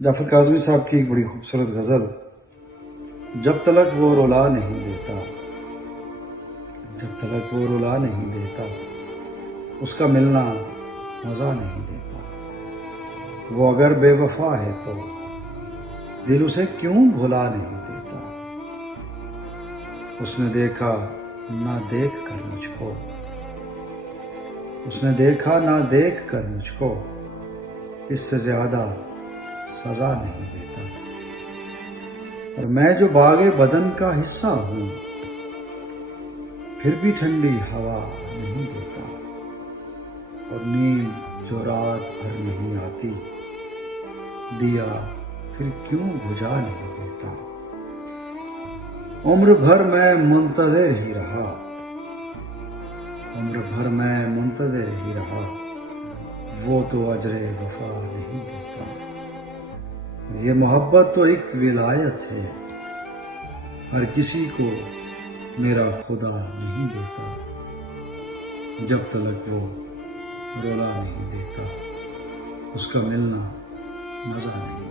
جعفر کاظمی صاحب کی ایک بڑی خوبصورت غزل، جب تلک وہ رلا نہیں دیتا، جب تلک وہ رلا نہیں دیتا، اس کا ملنا مزہ نہیں دیتا۔ وہ اگر بے وفا ہے تو دل اسے کیوں بھلا نہیں دیتا۔ اس نے دیکھا نہ دیکھ کر مجھ کو، اس نے دیکھا نہ دیکھ کر مجھ کو، اس سے زیادہ سزا نہیں دیتا۔ اور میں جو باغ بدن کا حصہ ہوں، پھر بھی ٹھنڈی ہوا نہیں دیتا۔ اور نیند جو رات بھر نہیں آتی، دیا پھر کیوں بجھا نہیں دیتا۔ عمر بھر میں منتظر ہی رہا، عمر بھر میں منتظر ہی رہا، وہ تو اجر وفا نہیں دیتا۔ یہ محبت تو ایک ولایت ہے، ہر کسی کو میرا خدا نہیں دیتا۔ جب تلک وہ رولا نہیں دیتا، اس کا ملنا مزہ نہیں